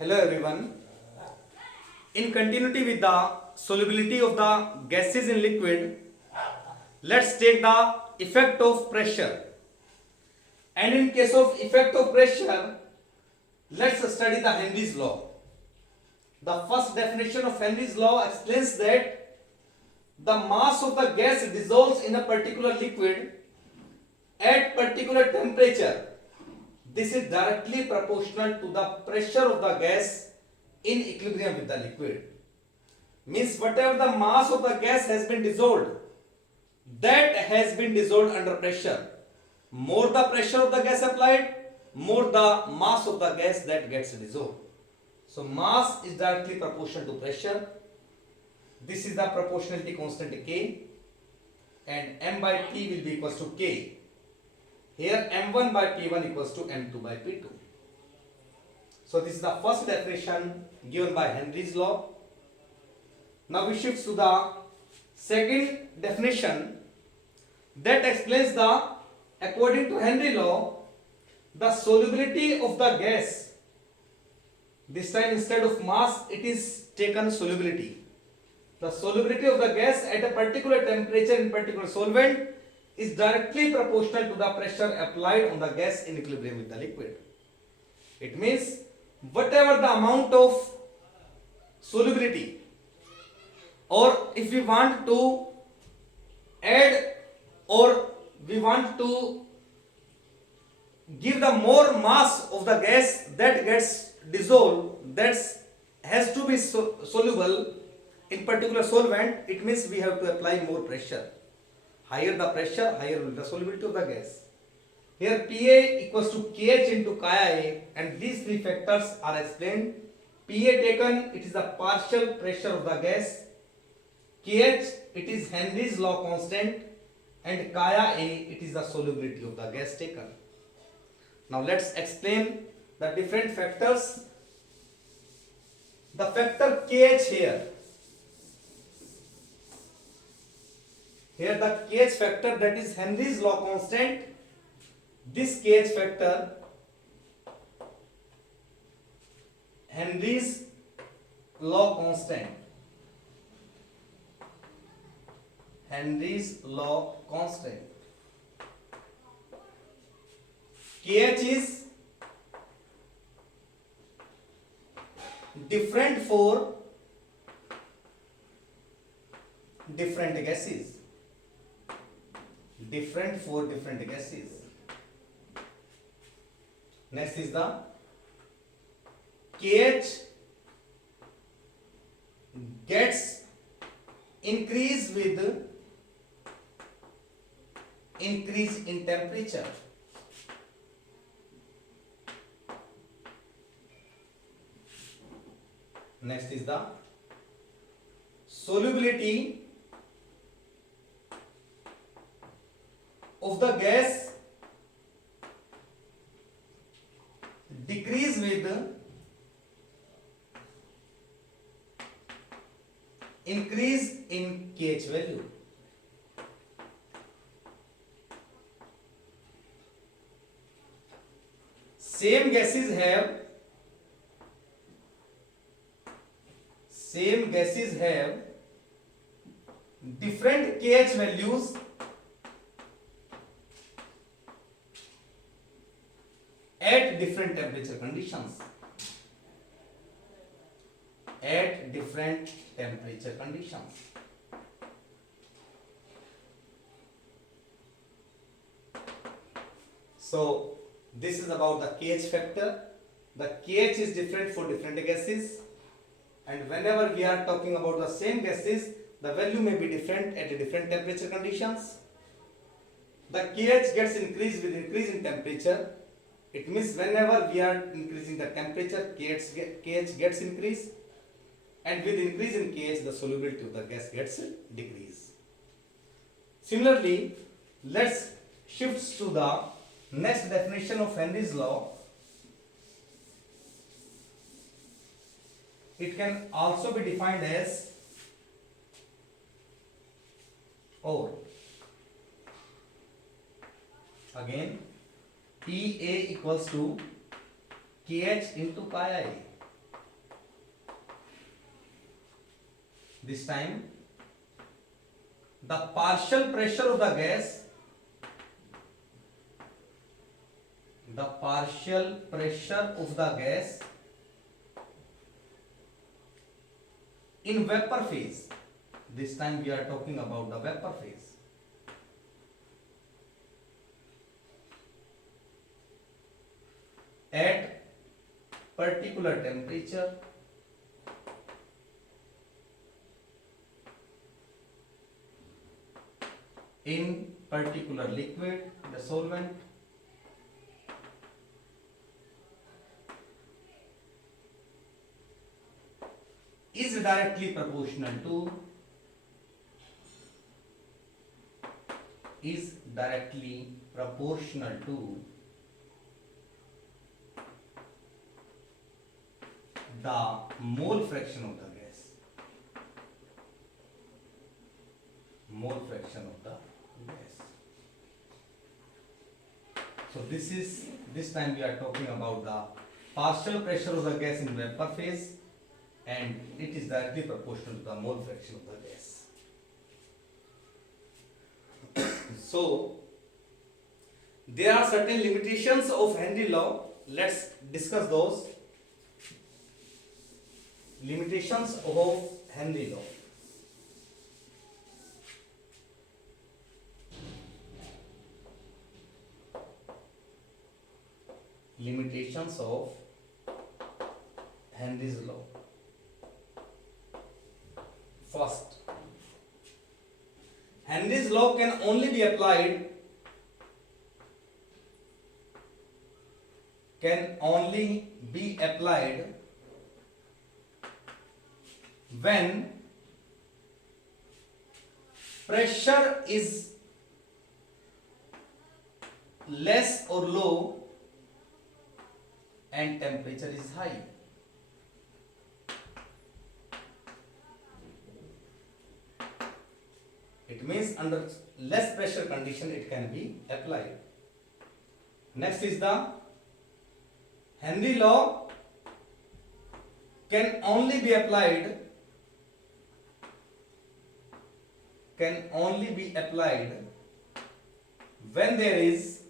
Hello everyone. In continuity with the solubility of the gases in liquid, let's take the effect of pressure. And in case of effect of pressure, let's study the Henry's law. The first definition of Henry's law explains that the mass of the gas dissolves in a particular liquid at particular temperature. This is directly proportional to the pressure of the gas in equilibrium with the liquid. Means whatever the mass of the gas has been dissolved, that has been dissolved under pressure. More the pressure of the gas applied, more the mass of the gas that gets dissolved. So mass is directly proportional to pressure. This is the proportionality constant K, and m by P will be equals to K. Here m1 by P1 equals to m2 by P2. So this is the first definition given by Henry's law. Now we shift to the second definition that explains the, according to Henry law, the solubility of the gas. This time instead of mass it is taken solubility. The solubility of the gas at a particular temperature in particular solvent is directly proportional to the pressure applied on the gas in equilibrium with the liquid. It means whatever the amount of solubility, or if we want to add or we want to give the more mass of the gas that gets dissolved, that has to be soluble in particular solvent, it means we have to apply more pressure. Higher the pressure, higher will be the solubility of the gas. Here Pa equals to Kh into Ka A, and these three factors are explained. Pa taken, it is the partial pressure of the gas. Kh, it is Henry's law constant, and Ka A, it is the solubility of the gas taken. Now let's explain the different factors. The factor Kh here. Here the Kh factor, that is Henry's law constant. This Kh factor, Henry's law constant. Henry's law constant. Kh is different for different gases. Different for different gases. Next is the Kh gets increase with increase in temperature. Next is the solubility of the gas decrease with increase in Kh value. Same gases have different Kh values at different temperature conditions. At different temperature conditions. So this is about the Kh factor. The Kh is different for different gases, and whenever we are talking about the same gases, the value may be different at different temperature conditions. The Kh gets increased with increase in temperature. It means whenever we are increasing the temperature, Kh gets increased, and with increase in Kh, the solubility of the gas gets decreased. Similarly, let's shift to the next definition of Henry's law. It can also be defined as or. Again, Pa equals to Kh into Ka A. this time the partial pressure of the gas, the partial pressure of the gas in vapor phase. This time we are talking about the vapor phase. At particular temperature in particular liquid, the solvent, is directly proportional to the mole fraction of the gas. Mole fraction of the gas. So this time we are talking about the partial pressure of the gas in vapor phase, and it is directly proportional to the mole fraction of the gas. So there are certain limitations of Henry law. Let's discuss those. Limitations of Henry law. Limitations of Henry's law. First, Henry's law can only be applied when pressure is less or low and temperature is high. It means under less pressure condition it can be applied. Next is the Henry law can only be applied when there is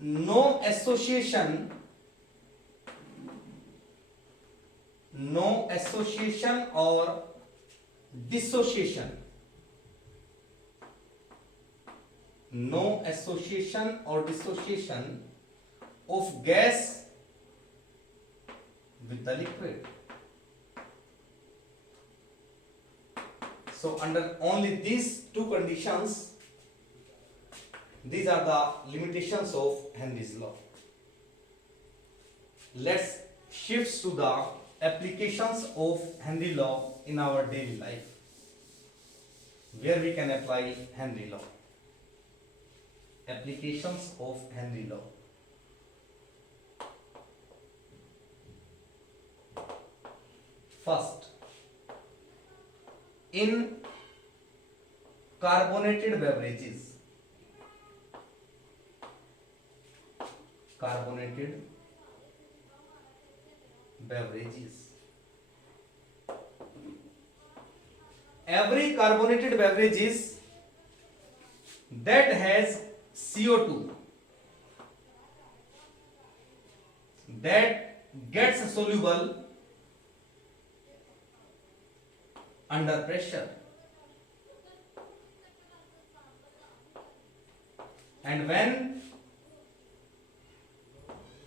no association or dissociation. No association or dissociation of gas with the liquid. So under only these two conditions, these are the limitations of Henry's law. Let's shift to the applications of Henry law in our daily life, where we can apply Henry law. Applications of Henry law. First, in carbonated beverages. Carbonated beverages. Every carbonated beverages that has CO2 that gets soluble under pressure, and when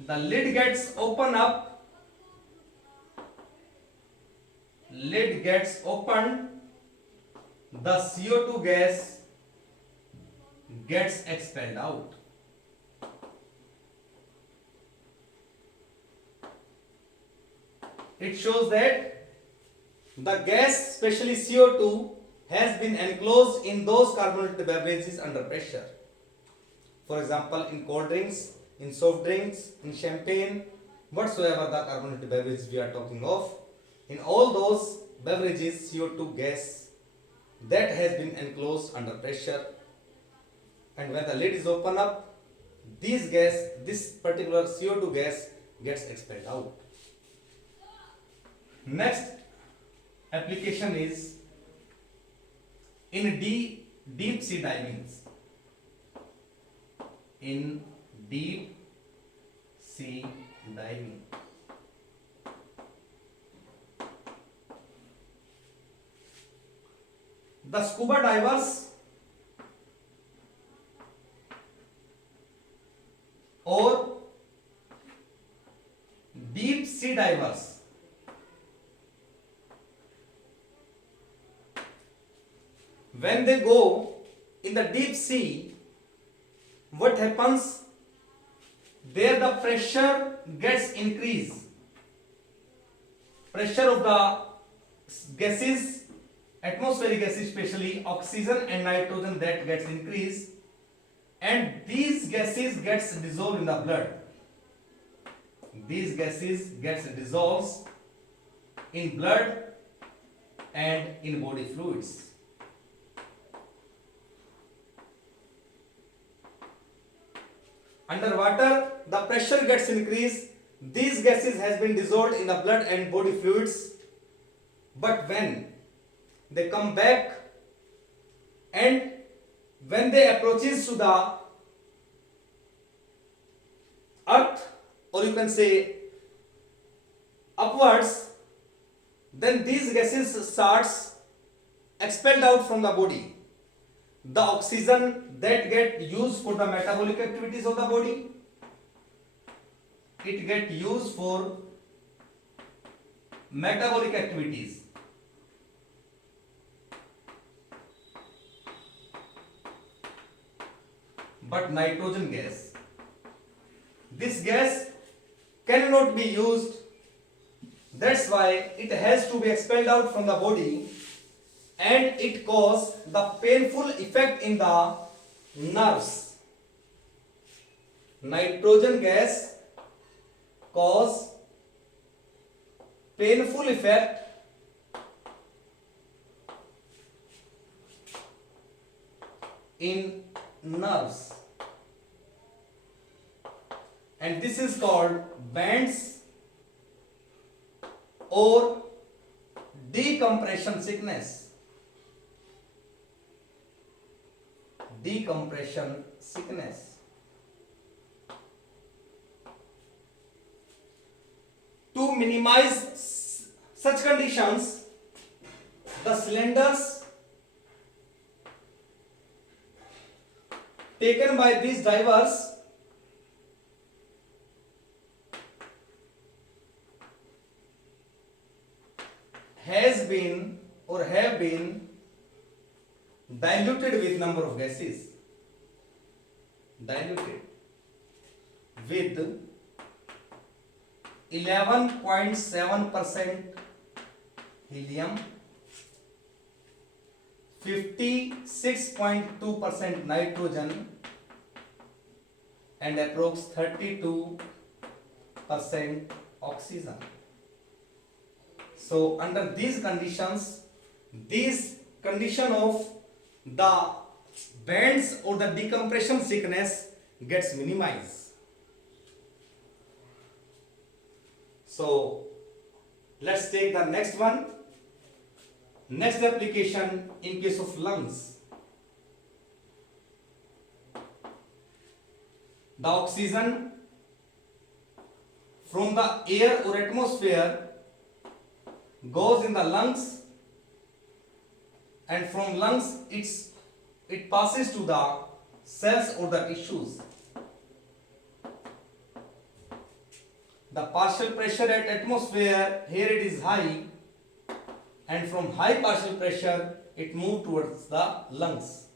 the lid gets opened, the CO2 gas gets expelled out. It shows that the gas, especially CO2, has been enclosed in those carbonated beverages under pressure. For example, in cold drinks, in soft drinks, in champagne, whatsoever the carbonated beverages we are talking of, in all those beverages, CO2 gas that has been enclosed under pressure, and when the lid is opened up, this particular CO2 gas gets expelled out. Next application is in deep sea diving. In deep sea diving. The scuba divers or deep sea divers when they go in the deep sea, what happens? There the pressure gets increased. Pressure of the gases, atmospheric gases, especially oxygen and nitrogen, that gets increased, and these gases gets dissolved in the blood. These gases gets dissolved in blood and in body fluids. Underwater, the pressure gets increased. These gases has been dissolved in the blood and body fluids. But when they come back and when they approaches to the earth, or you can say upwards, then these gases starts expelled out from the body. The oxygen that get used for the metabolic activities of the body, it get used for metabolic activities. But nitrogen gas, this gas cannot be used. That's why it has to be expelled out from the body, and it causes the painful effect in the nerves. Nitrogen gas cause painful effect in nerves, and this is called bends or decompression sickness. Decompression sickness. To minimize such conditions, the cylinders taken by these divers has been or have been diluted with number of gases. Diluted with 11.7% helium, 56.2% nitrogen, and approx 32% oxygen. So under these conditions, this condition of the bends or the decompression sickness gets minimized. So let's take the next one. Next application in case of lungs. The oxygen from the air or atmosphere goes in the lungs, and from lungs it passes to the cells or the tissues. The partial pressure at atmosphere, here it is high, and from high partial pressure it moves towards the lungs.